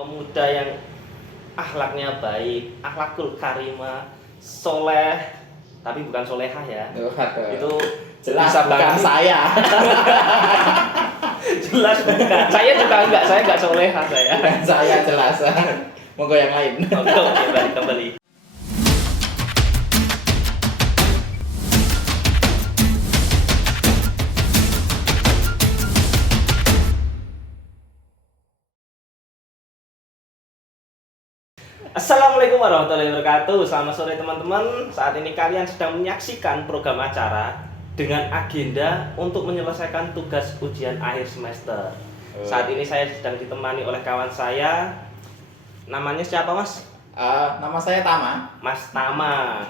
pemuda yang akhlaknya baik, akhlakul karimah, soleh, tapi bukan solehah ya. Waduh. Itu Jelas bisa bukan banget. saya. Jelas bukan. Saya juga enggak, saya enggak solehah saya. Bukan saya jelas. Monggo yang lain. Oke, balik kembali. Assalamualaikum warahmatullahi wabarakatuh. Selamat sore teman-teman. Saat ini kalian sedang menyaksikan program acara dengan agenda untuk menyelesaikan tugas ujian akhir semester. Saat ini saya sedang ditemani oleh kawan saya. Namanya siapa, Mas? Nama saya Tama. Mas Tama.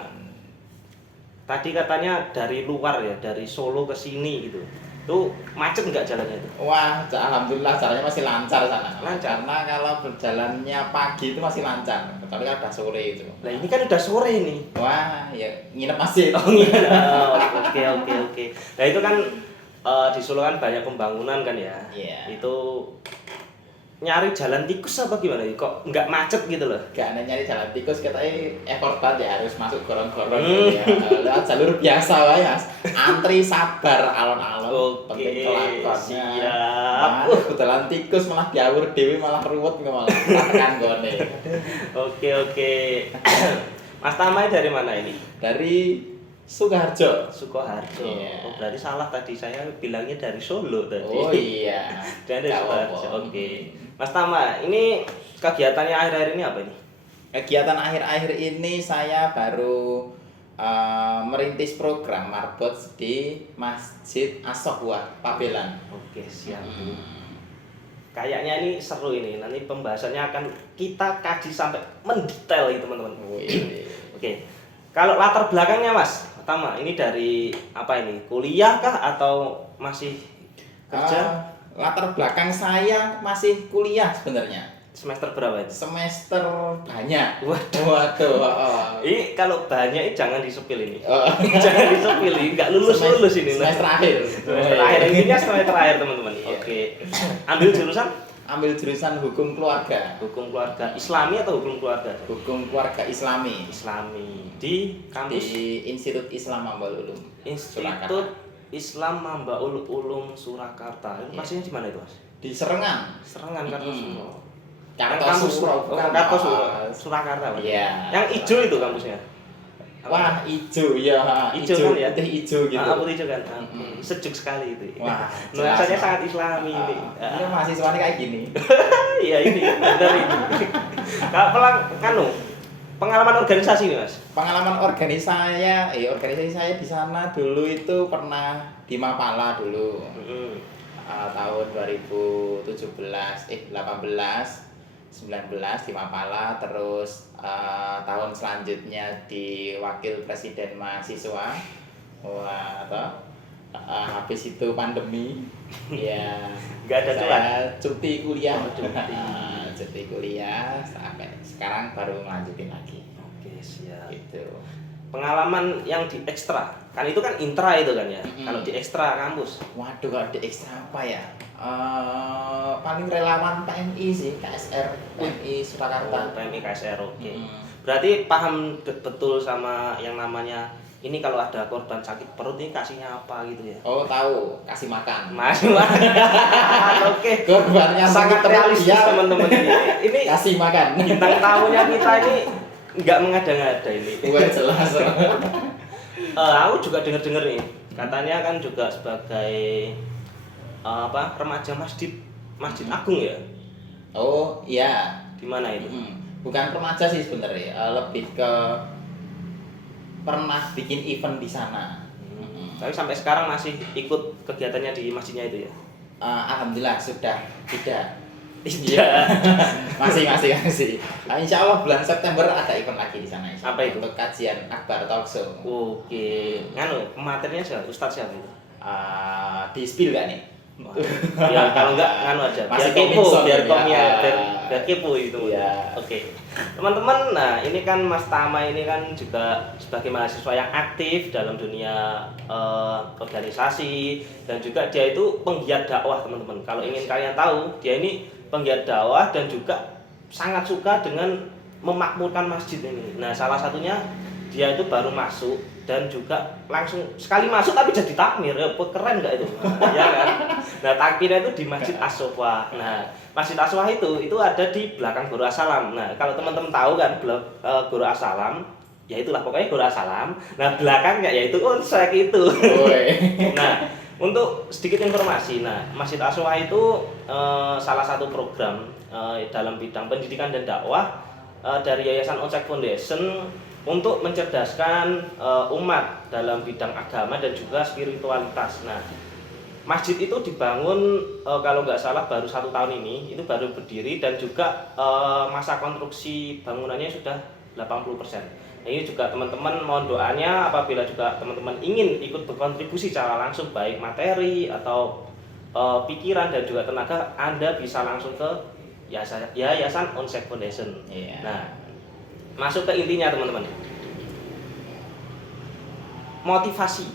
Tadi katanya dari luar ya, dari Solo ke sini gitu. Tuh macet nggak jalannya itu? Wah, alhamdulillah jalannya masih lancar sana. Lancar. Karena kalau berjalannya pagi itu masih lancar, kecuali kan udah sore itu. Nah ini kan udah sore nih. Wah, ya nginep masih. Oh iya. Oke. Nah itu kan di Solo kan banyak pembangunan kan ya. Iya. Itu nyari jalan tikus apa gimana? Kok nggak macet gitu loh? Gak ada nyari jalan tikus, katanya effort banget ya, harus masuk gorong-gorong ya. Lewat jalur biasa wae Mas. Antri sabar alon-alon, penting kelakonnya. Siap. Jalan tikus malah diawur dewi, malah ruwet malah tekan gone. Oke. Mas Tama dari mana ini? Dari Sukoharjo. Sukoharjo. Iya. Oh, berarti salah tadi, saya bilangnya dari Solo tadi. Oh iya. Dari Gak Sukoharjo. apa-apa. Oke. Mas Tama, ini kegiatannya akhir-akhir ini apa ini? Kegiatan akhir-akhir ini saya baru merintis program marbot di Masjid As-Sohwah, Pabelan. Oke, siap. Kayaknya ini seru ini. Nanti pembahasannya akan kita kaji sampai mendetail gitu, teman-teman. Wih. Oke. Kalau latar belakangnya, Mas Tama, ini dari apa ini? Kuliah kah atau masih kerja? Latar belakang saya masih kuliah sebenarnya. Semester berapa itu? Semester banyak. Waduh. Waduh. Ini kalau banyak jangan disepil ini. Oh. Jangan disepil ini, nggak lulus ini. Semester akhir. Semester akhir ini semester akhir, teman-teman. Iya. Oke. Ambil jurusan Ambil jurusan hukum keluarga. hukum keluarga Islami atau hukum keluarga? Hukum keluarga Islami Islami di kampus di Institut Islam Mambal Ulum. Institut Islam Mambaul Ulum Surakarta. Itu Iya. pastinya di mana itu, Mas? Di Serengan. Serengan Kartosuro. Kartosuro, bukan. Surakarta, Mas. Iya. Yang hijau itu kampusnya. Wah, ijo ya, Ijo kan ya? teh ijo gitu. Putih hijau kan. Sejuk sekali itu. Wah, nuansannya jelas. sangat Islami ini. Ini mahasiswanya kayak gini. Iya ini, benar ini. Pengalaman organisasi nih, Mas. Pengalaman organisasi saya di sana dulu itu pernah di Mapala dulu. Tahun 18, 19 di Mapala, terus tahun selanjutnya di wakil presiden mahasiswa. Wah, habis itu pandemi. Ya, Nggak ada cuan. saya cuti kuliah. Oh, cuti. Cuti kuliah sampai sekarang baru melanjutin lagi. Oke, siap. Gitu. Pengalaman yang di ekstra, kan itu kan intra itu kan ya. Mm-mm. Kalau di ekstra kampus, Waduh, kalau di ekstra apa ya? Paling relawan PMI sih, KSR PMI Surakarta. PMI KSR, oke. Mm. Berarti paham betul sama yang namanya ini kalau ada korban sakit perut ini kasihnya apa gitu ya? Oh, tahu, kasih makan. Mas, oke. Korbannya Sangat sakit perut, realistis ya. teman-teman ini. Kasih makan. Bintang tamunya kita ini nggak mengada-ngada ini. Wah, jelas. Aku juga dengar-dengar nih, katanya kan juga sebagai remaja Masjid Agung ya? Oh, iya. Di mana itu? Bukan remaja sih sebenarnya, lebih ke pernah bikin event di sana. Tapi sampai sekarang masih ikut kegiatannya di masjidnya itu ya? Alhamdulillah sudah tidak. Iya. masih. Insya Allah bulan September ada event lagi di sana. Apa itu? Untuk kajian Akbar Talkshow. Oke. Materinya siapa? Ustadz siapa itu? Di spill gak nih? Wah, ya kalau enggak aja. Masih Biar kepo, Kominson biar ya. komia, biar kepo itu. Iya. Oke. Teman-teman, nah ini kan Mas Tama ini kan juga sebagai mahasiswa yang aktif dalam dunia organisasi dan juga dia itu penggiat dakwah, teman-teman. Kalau ingin kalian tahu, dia ini penggiat dakwah dan juga sangat suka dengan memakmurkan masjid ini. Nah, salah satunya dia itu baru masuk dan juga langsung sekali masuk tapi jadi takmir. Ya, keren nggak itu? Ya kan? Nah, takmirnya itu di Masjid As-Sofah. Nah, Masjid As-Sofah itu ada di belakang Guru As-Salam. Nah, kalau teman-teman tahu kan Guru As-Salam, ya itulah pokoknya Guru As-Salam. Nah, belakangnya yaitu Unsek itu. Nah, untuk sedikit informasi, nah Masjid As-Sofah itu salah satu program dalam bidang pendidikan dan dakwah dari Yayasan Unsek Foundation untuk mencerdaskan umat dalam bidang agama dan juga spiritualitas. Nah, masjid itu dibangun kalau nggak salah baru 1 tahun ini, itu baru berdiri dan juga masa konstruksi bangunannya sudah 80%. Nah, ini juga teman-teman mohon doanya apabila juga teman-teman ingin ikut berkontribusi secara langsung baik materi atau pikiran dan juga tenaga, Anda bisa langsung ke Yayasan Unsek Foundation. Iya. Nah, masuk ke intinya teman-teman. Motivasi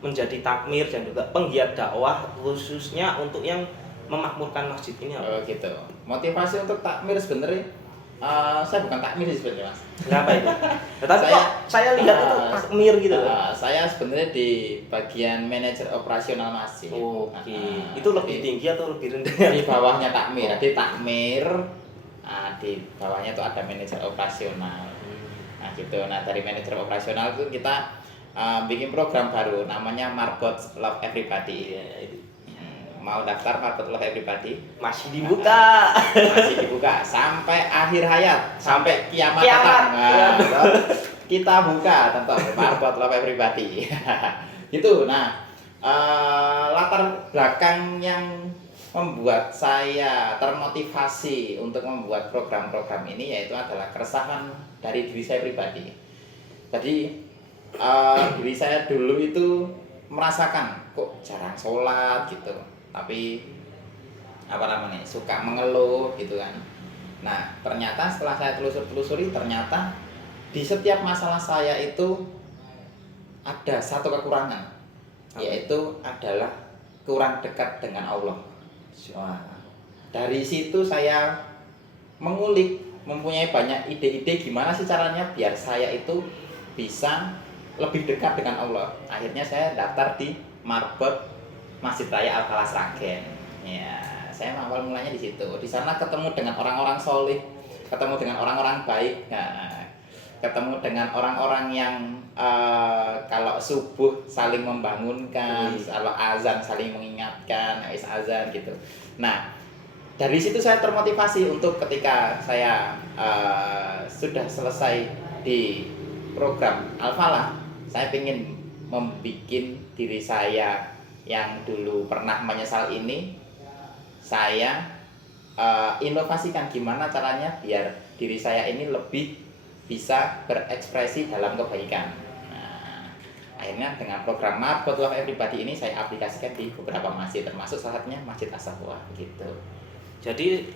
menjadi takmir dan juga penggiat dakwah khususnya untuk yang memakmurkan masjid ini apa? Oh gitu. Motivasi untuk takmir sebenarnya saya bukan takmir sih sebenarnya, Mas. Kenapa itu? Tetapi kok saya lihat itu takmir gitu loh. Saya sebenarnya di bagian manajer operasional masjid. Oke. Itu lebih tinggi atau lebih rendah? Di bawahnya takmir. Jadi takmir di bawahnya itu ada manajer operasional. Nah gitu. Nah dari manajer operasional itu kita bikin program baru namanya Marbot Love Everybody. Ya, itu. Mau daftar Marbot Love Everybody? Masih dibuka. Masih dibuka sampai akhir hayat, sampai kiamat datang. Kiamat. Nah, kita buka tentang Marbot Love Everybody. Gitu. Nah, latar belakang yang membuat saya termotivasi untuk membuat program-program ini yaitu adalah keresahan dari diri saya pribadi. Jadi diri saya dulu itu merasakan kok jarang sholat gitu, tapi apa namanya suka mengeluh gitu kan. Nah ternyata setelah saya telusuri ternyata di setiap masalah saya itu ada satu kekurangan, yaitu adalah kurang dekat dengan Allah. Wah, dari situ saya mengulik, mempunyai banyak ide-ide gimana sih caranya biar saya itu bisa lebih dekat dengan Allah. Akhirnya saya daftar di Marbot Masjid Raya Al-Falah Sragen. Ya, saya awal mulanya di situ. Di sana ketemu dengan orang-orang solih, ketemu dengan orang-orang baik, nah, ketemu dengan orang-orang yang kalau subuh saling membangunkan, kalau azan saling mengingatkan, azan gitu. Nah, dari situ saya termotivasi untuk ketika saya sudah selesai di program Al-Falah, saya ingin membuat diri saya yang dulu pernah menyesal ini, saya inovasikan gimana caranya biar diri saya ini lebih bisa berekspresi dalam kebaikan. Nah, akhirnya dengan program Marbot Love Everybody ini saya aplikasikan di beberapa masjid, termasuk salah satunya Masjid As-Sofah gitu. Jadi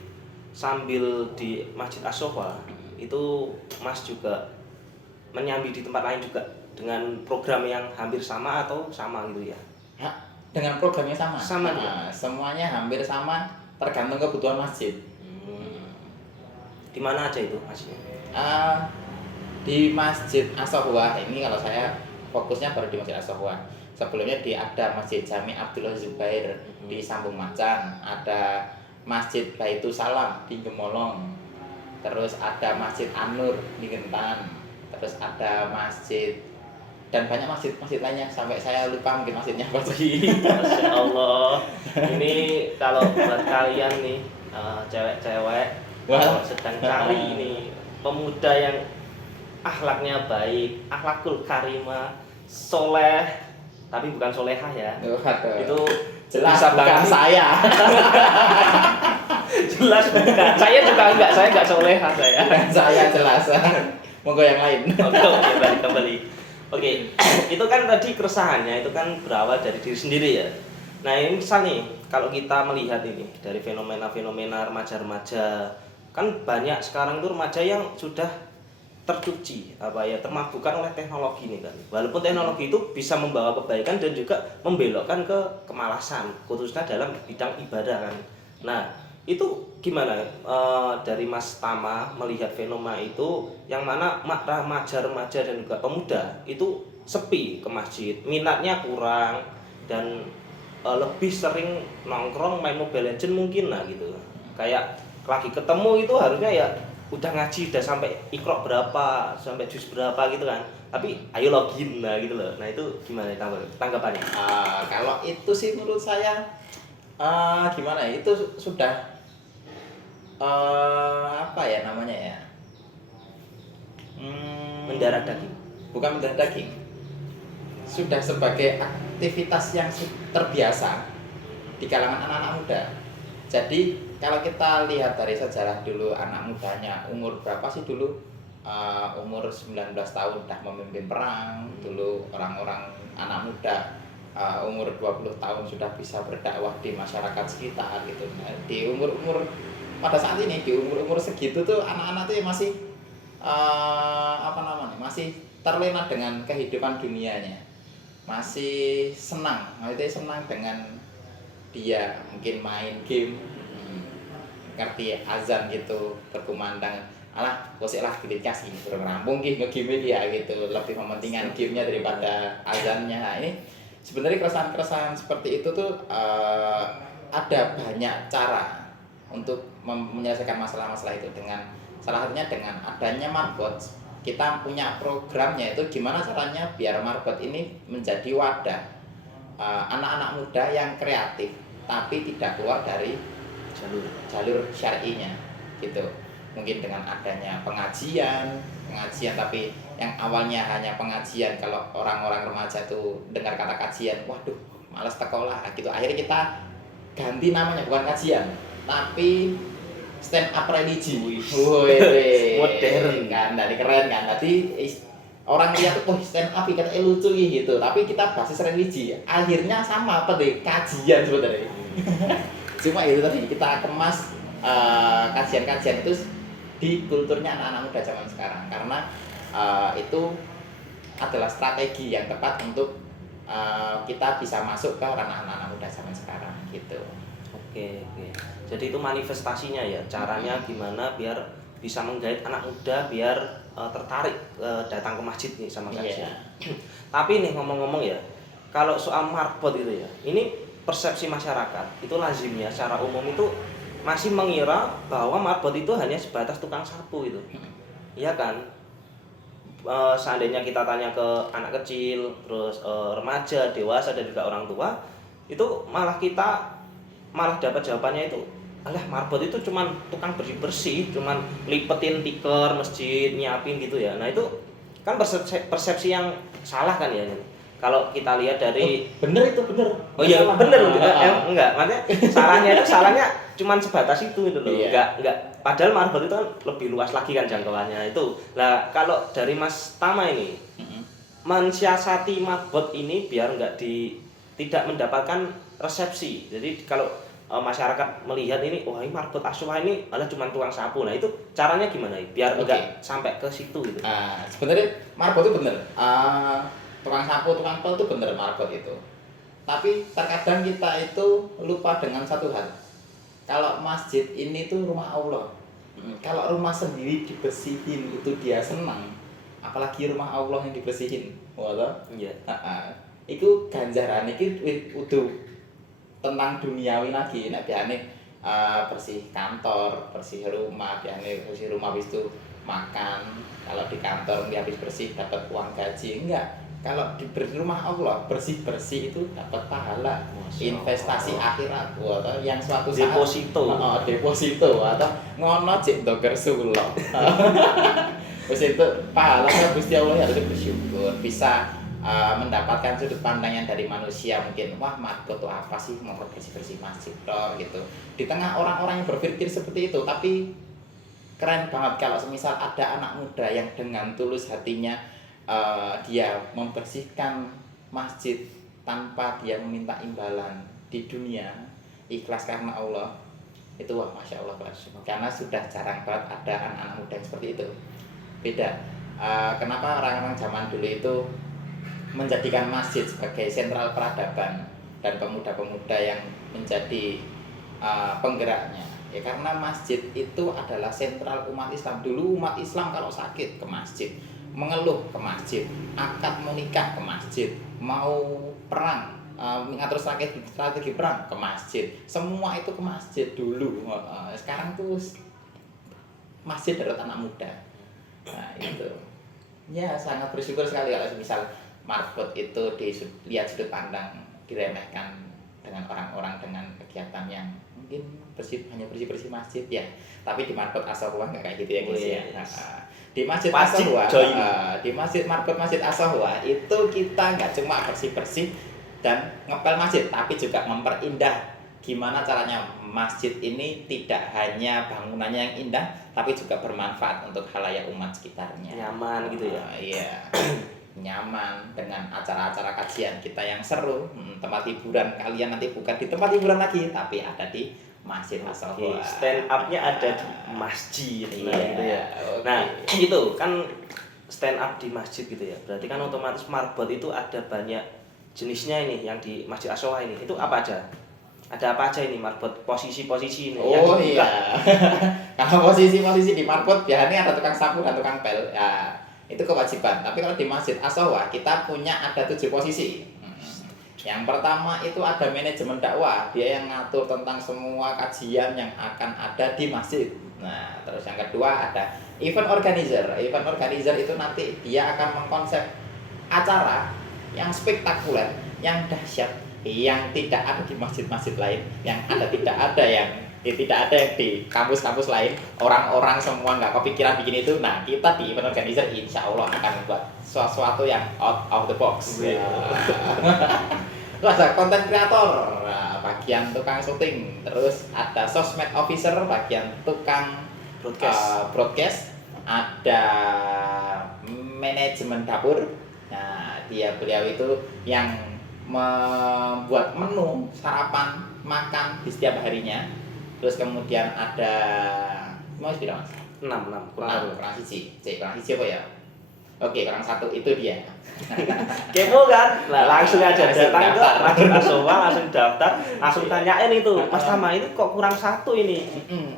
sambil di Masjid As-Sofah itu Mas juga menyambi di tempat lain juga dengan program yang hampir sama atau sama gitu ya? Dengan programnya sama. Sama nah, semuanya hampir sama, tergantung kebutuhan masjid. Di mana aja itu masjidnya? Di Masjid As-Sofah ini kalau saya fokusnya baru di Masjid As-Sofah. Sebelumnya ada Masjid Jami Abdullah Zubair di Sambung Macan, ada Masjid Baitul Salam di Gemolong, terus ada Masjid An-Nur di Gentan, terus ada masjid dan banyak masjid lainnya sampai saya lupa mungkin masjidnya apa. Masya Allah. Ini kalau buat kalian nih cewek-cewek kalau sedang cari ini pemuda yang akhlaknya baik, akhlakul karimah, soleh, tapi bukan solehah ya. Itu jelas bukan saya. Jelas bukan. Saya juga enggak, saya enggak solehah saya. Bukan saya jelas. Monggo yang lain. Oke, balik kembali. Oke, itu kan tadi keresahannya itu kan berawal dari diri sendiri ya. Nah ini misal nih, kalau kita melihat ini dari fenomena-fenomena remaja-remaja, kan banyak sekarang tuh remaja yang sudah tercuci termabukkan oleh teknologi nih kan. Walaupun teknologi itu bisa membawa kebaikan dan juga membelokkan ke kemalasan, khususnya dalam bidang ibadah kan. Nah Itu gimana dari Mas Tama melihat fenomena itu yang mana remaja-remaja dan juga pemuda itu sepi ke masjid, minatnya kurang dan lebih sering nongkrong main Mobile Legends mungkin lah gitu. Kayak lagi ketemu itu harusnya ya udah ngaji udah sampai iqra berapa, sampai juz berapa gitu kan. Tapi ayo login lah gitu loh. Nah, itu gimana tanggapannya? Kalau itu sih menurut saya gimana ya, itu sudah apa ya namanya ya, Mendarah daging. bukan mendarah daging, sudah sebagai aktivitas yang terbiasa di kalangan anak-anak muda. Jadi kalau kita lihat dari sejarah dulu, anak mudanya umur berapa sih dulu? Umur 19 tahun udah memimpin perang. Dulu orang-orang anak muda umur 20 tahun sudah bisa berdakwah di masyarakat sekitar gitu. Nah, di umur-umur pada saat ini, di umur-umur segitu tuh anak-anak tuh masih apa namanya? Masih terlena dengan kehidupan dunianya. Masih senang, maksudnya senang dengan dia mungkin main game, ngerti azan gitu, berkumandang, alah kosek lah gitu kasih rampung nge-game dia gitu, lebih mementingkan gamenya daripada azannya. Nah, ini sebenarnya keresahan-keresahan seperti itu tuh ada banyak cara untuk menyelesaikan masalah-masalah itu, dengan salah satunya dengan adanya Marbot. Kita punya programnya, itu gimana caranya biar Marbot ini menjadi wadah anak-anak muda yang kreatif tapi tidak keluar dari jalur syar'inya gitu. Mungkin dengan adanya pengajian tapi yang awalnya hanya pengajian, kalau orang-orang remaja tuh dengar kata kajian, waduh males sekolah gitu, akhirnya kita ganti namanya, bukan kajian tapi stand up religi. Modern kan, dari keren kan, tadi orang lihat oh stand up kata lucu gitu, tapi kita basis religi, akhirnya sama apa deh, kajian sebenarnya. Cuma itu tadi kita kemas kajian-kajian itu di kulturnya anak-anak muda zaman sekarang, karena itu adalah strategi yang tepat untuk kita bisa masuk ke ranah anak-anak muda zaman sekarang gitu. Oke. Jadi itu manifestasinya ya, caranya gimana biar bisa menggait anak muda biar tertarik datang ke masjid nih sama kajian. Tapi nih ngomong-ngomong ya, kalau soal Marbot itu ya, ini persepsi masyarakat itu lazimnya secara umum itu masih mengira bahwa Marbot itu hanya sebatas tukang sapu gitu. Iya kan? Seandainya kita tanya ke anak kecil, terus remaja, dewasa dan juga orang tua, itu malah dapat jawabannya itu, alah Marbot itu cuman tukang bersih-bersih, cuman lipetin tikar masjid, nyiapin gitu ya. Nah, itu kan persepsi yang salah kan ya. Kalau kita lihat dari bener. Oh iya bener enggak, maksudnya salahnya cuman sebatas itu gitu loh. Iya. Enggak. Padahal Marbot itu kan lebih luas lagi kan jangkauannya itu. Lah kalau dari Mas Tama ini mensiasati Marbot ini biar tidak mendapatkan resepsi. Jadi kalau masyarakat melihat ini, wah ini Marbot Aswa ini adalah cuma tukang sapu. Nah, itu caranya gimana biar enggak sampai ke situ gitu. Sebenarnya Marbot itu bener. Tukang sapu, tukang pel itu bener Marbot itu. Tapi terkadang kita itu lupa dengan satu hal. Kalau masjid ini tuh rumah Allah. Kalau rumah sendiri dibersihin itu dia senang, apalagi rumah Allah yang dibersihin. Waduh. Iya. Itu ganjaran iki udah tentang duniawi lagi. Nek biane bersih kantor, bersih rumah, biane bersih rumah habis itu makan. Kalau di kantor dia habis bersih dapat uang gaji, enggak. Kalau di rumah Allah bersih-bersih itu dapat pahala, investasi akhirat, atau yang suatu saat deposito atau ngono cek doger sulo. Terus itu pahalanya Gusti Allah harus bersyukur, bisa mendapatkan sudut pandang yang dari manusia mungkin, wah Marbot itu apa sih, mau bersih-bersih masjid toh gitu. Di tengah orang-orang yang berpikir seperti itu, tapi keren banget kalau semisal ada anak muda yang dengan tulus hatinya dia membersihkan masjid tanpa dia meminta imbalan di dunia, ikhlas karena Allah, itu wah masya Allah kelas. Karena sudah jarang banget ada anak-anak muda yang seperti itu. Beda. Kenapa orang-orang zaman dulu itu menjadikan masjid sebagai sentral peradaban dan pemuda-pemuda yang menjadi penggeraknya, Ya karena masjid itu adalah sentral umat Islam. Dulu umat Islam kalau sakit ke masjid, mengeluh ke masjid, akad mau nikah ke masjid, mau perang, ngatur strategi perang ke masjid. Semua itu ke masjid dulu. Sekarang tuh masjid adalah anak muda. Nah itu, ya sangat bersyukur sekali kalau misal marbot itu dilihat sudut pandang diremehkan dengan orang-orang dengan kegiatan yang mungkin hanya bersih masjid ya. Tapi di marbot As-Sahwah nggak kayak gitu ya guys ya. Di masjid As-Sahwah, di masjid marbot masjid As-Sahwah itu kita nggak cuma bersih dan ngepel masjid, tapi juga memperindah. Gimana caranya masjid ini tidak hanya bangunannya yang indah, tapi juga bermanfaat untuk khalayak umat sekitarnya. Nyaman gitu ya? Iya, nyaman dengan acara-acara kajian kita yang seru. Tempat hiburan kalian nanti bukan di tempat hiburan lagi, tapi ada di Masjid As-Sahwah. Stand up-nya ada di masjid. Iya, gitu ya. okay. Nah, gitu kan stand up di masjid gitu ya. Berarti kan otomatis marbot itu ada banyak jenisnya ini yang di Masjid As-Sahwah ini. Itu apa aja? Ada apa aja ini marbot posisi-posisi ini? Oh iya. Kalau posisi-posisi di marbot biasanya ada tukang sapu dan tukang pel. Ya, itu kewajiban. Tapi kalau di Masjid As-Sahwah kita punya ada 7 posisi. Yang pertama itu ada manajemen dakwah, dia yang ngatur tentang semua kajian yang akan ada di masjid. Nah, terus yang kedua ada event organizer. Event organizer itu nanti dia akan mengkonsep acara yang spektakuler, yang dahsyat, yang tidak ada di masjid-masjid lain, yang tidak ada yang di kampus-kampus lain. Orang-orang semua nggak kepikiran bikin itu. Nah, kita di event organizer insya Allah akan membuat sesuatu yang out of the box. Terus ada konten kreator, bagian tukang syuting. Terus ada sosmed officer, bagian tukang broadcast. Ada manajemen dapur. Nah, beliau itu yang membuat menu sarapan makan di setiap harinya. Terus kemudian ada mau bilang mas? 6 kurang siji apa ya? Oke, kurang 1 itu dia. Kepo kan? Nah, langsung aja datang ke Masjid As-Sahwah, langsung daftar, langsung tanyain itu, Mas Tama itu kok kurang 1 ini?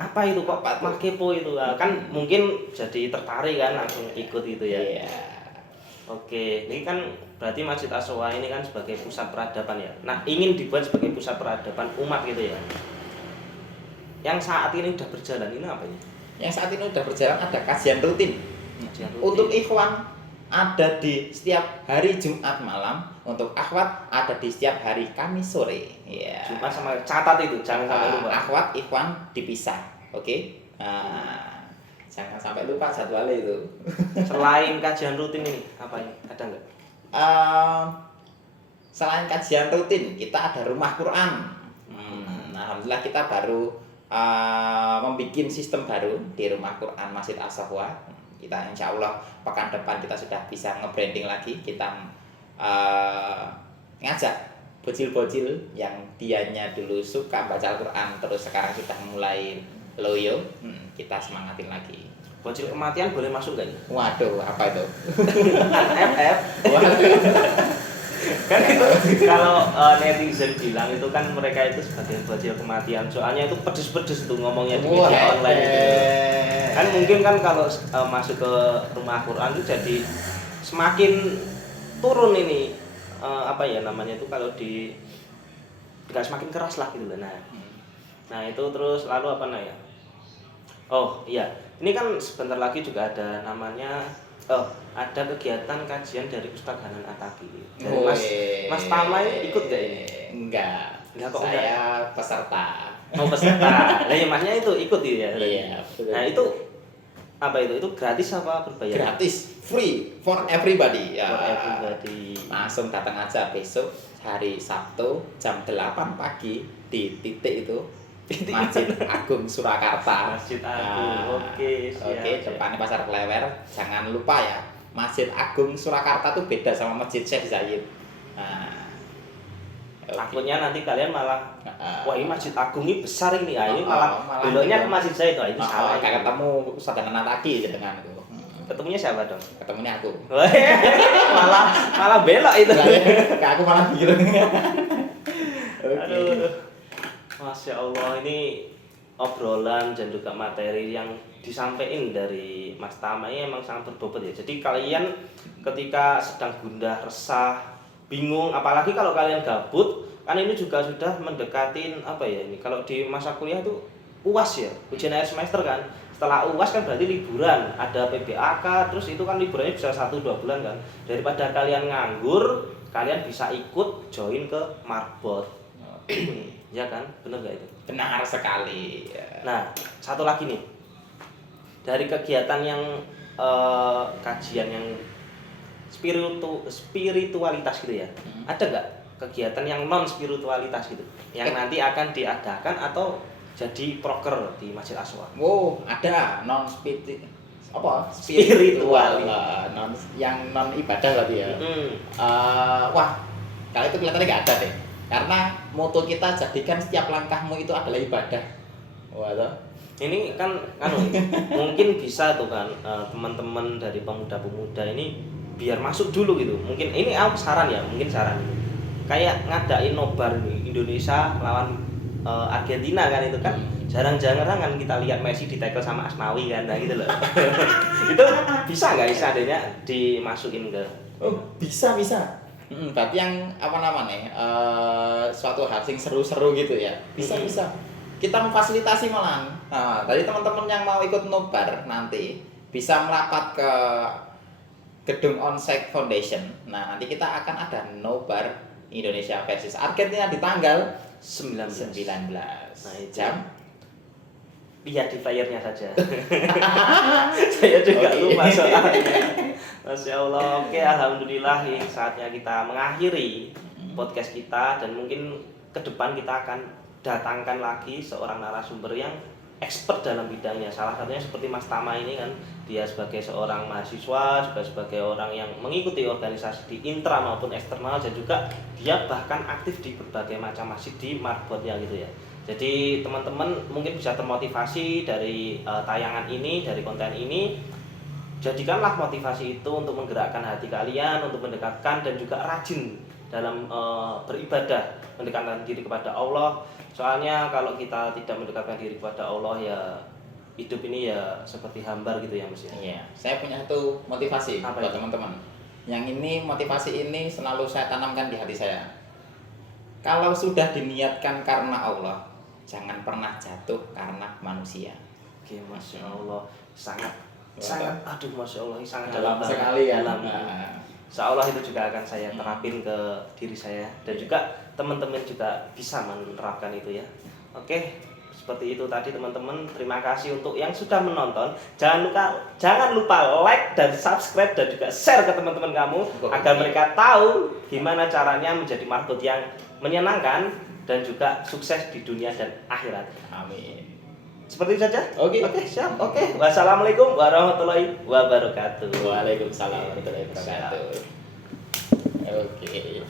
Apa itu kok Mas kepo itu? Kan mungkin jadi tertarik kan langsung ikut itu ya. Oke, ini kan berarti Masjid As-Sahwah ini kan sebagai pusat peradaban ya. Nah, ingin dibuat sebagai pusat peradaban umat gitu ya. Yang saat ini udah berjalan ini apa ya? Yang saat ini udah berjalan ada kajian rutin. Untuk ikhwan ada di setiap hari Jumat malam, untuk akhwat ada di setiap hari Kamis sore. Ya. Jumat sama catat itu, jangan sampai lupa. Akhwat ikhwan dipisah, oke? Jangan sampai lupa jadwalnya itu. Selain kajian rutin ini, apa ini? Ada nggak? Selain kajian rutin, kita ada rumah Quran. Alhamdulillah kita baru membuat sistem baru di rumah Quran Masjid As-Sahwah. Kita insya Allah pekan depan kita sudah bisa nge-branding lagi. Kita ngajak bocil-bocil yang dianya dulu suka baca Al-Quran terus sekarang sudah mulai loyo, kita semangatin lagi. Bocil kematian boleh masuk nggak? Waduh, apa itu? FF. Kan itu kalau netizen bilang itu kan mereka itu sebagai bocil kematian, soalnya itu pedes-pedes tuh ngomongnya di media online itu. Kan mungkin kan kalau masuk ke rumah Quran itu jadi semakin turun ini apa ya namanya itu kalau di nggak semakin keras lah gitu loh. Nah itu terus lalu apa namanya? Oh iya, ini kan sebentar lagi juga ada namanya ada kegiatan kajian dari Ustadz Hanan Ataki. Dari Mas Tama ini ikut gak ini? Enggak kok saya enggak? Peserta. Oh peserta. Nah ya masnya itu ikut ya? Iya. Nah itu apa itu? Itu gratis apa berbayar? Gratis, free for everybody. For everybody. Langsung datang aja besok hari Sabtu jam 8 pagi di titik itu. Masjid Agung Surakarta. Masjid Agung. Oke, depannya Pasar Klewer. Jangan lupa ya, Masjid Agung Surakarta tuh beda sama Masjid Syekh Zayed. Takutnya nanti kalian malah wah ini Masjid Agung ini besar ini. Ini malah beloknya ke Masjid Zayed. Itu salah. Kayak ketemu Ustadz Hanan Ataki dengan itu. Ketemunya siapa dong? Ketemunya aku. malah belok itu. Kayak aku malah bingung. Aduh. Masya Allah, ini obrolan dan juga materi yang disampaikan dari Mas Tama ini emang sangat berbobot ya. Jadi kalian ketika sedang gundah, resah, bingung, apalagi kalau kalian gabut, kan ini juga sudah mendekatin apa ya ini. Kalau di masa kuliah tuh UAS ya, ujian akhir semester kan. Setelah UAS kan berarti liburan, ada PBAK, terus itu kan liburannya bisa 1-2 bulan kan. Daripada kalian nganggur, kalian bisa ikut join ke Marbot. Ya kan, bener gak itu? Benar sekali. Nah, satu lagi nih, dari kegiatan yang kajian yang spiritualitas gitu ya, ada nggak kegiatan yang non spiritualitas gitu, yang nanti akan diadakan atau jadi proker di Masjid Aswa? Wow, ada non Spiritual. non yang non ibadah berarti ya. Wah, kalau itu kelihatannya nggak ada deh. Karena moto kita jadikan setiap langkahmu itu adalah ibadah. Wah, toh. Ini kan mungkin bisa tuh kan teman-teman dari pemuda-pemuda ini biar masuk dulu gitu. Mungkin ini aku saran ya, mungkin saran. Kayak ngadain nobar nih, Indonesia lawan Argentina kan itu kan jarang-jarang kan kita lihat Messi ditackle sama Asnawi kan, nah gitu loh. Itu bisa nggak seadanya dimasukin ke? Oh, bisa. Berarti yang apa namanya? Suatu hal yang seru-seru gitu ya. Bisa. Kita memfasilitasi malah. Nah, tadi teman-teman yang mau ikut nobar nanti bisa merapat ke gedung Onsite Foundation. Nah, nanti kita akan ada nobar Indonesia versus Argentina di tanggal 19. Nah, itu. Jam. Lihat di flyernya saja. Saya juga lupa soalnya. Masya Allah. Oke, alhamdulillah saatnya kita mengakhiri podcast kita dan mungkin ke depan kita akan datangkan lagi seorang narasumber yang expert dalam bidangnya. Salah satunya seperti Mas Tama ini kan, dia sebagai seorang mahasiswa, juga sebagai orang yang mengikuti organisasi di intra maupun eksternal, dan juga dia bahkan aktif di berbagai macam masjid di Marbotnya gitu ya. Jadi teman-teman mungkin bisa termotivasi dari tayangan ini, dari konten ini. Jadikanlah motivasi itu untuk menggerakkan hati kalian, untuk mendekatkan dan juga rajin dalam beribadah, mendekatkan diri kepada Allah. Soalnya kalau kita tidak mendekatkan diri kepada Allah ya hidup ini ya seperti hambar gitu ya Mas ya. Iya, saya punya satu motivasi Apa buat itu? teman-teman. Yang ini motivasi ini selalu saya tanamkan di hati saya. Kalau sudah diniatkan karena Allah, jangan pernah jatuh karena manusia. Oke, Masya Allah, sangat Wah. aduh Masya Allah, sangat Dalam banget. sekali ya. Dalam. Nah, Insya Allah itu juga akan saya terapin ke diri saya dan juga teman-teman juga bisa menerapkan itu ya. Oke, seperti itu tadi teman-teman. Terima kasih untuk yang sudah menonton. Jangan lupa like dan subscribe dan juga share ke teman-teman kamu agar mereka tahu gimana caranya menjadi marbot yang menyenangkan dan juga sukses di dunia dan akhirat. amin. Seperti itu saja. Oke. Siap. Oke. Wassalamualaikum warahmatullahi wabarakatuh. Waalaikumsalam warahmatullahi wabarakatuh. Oke.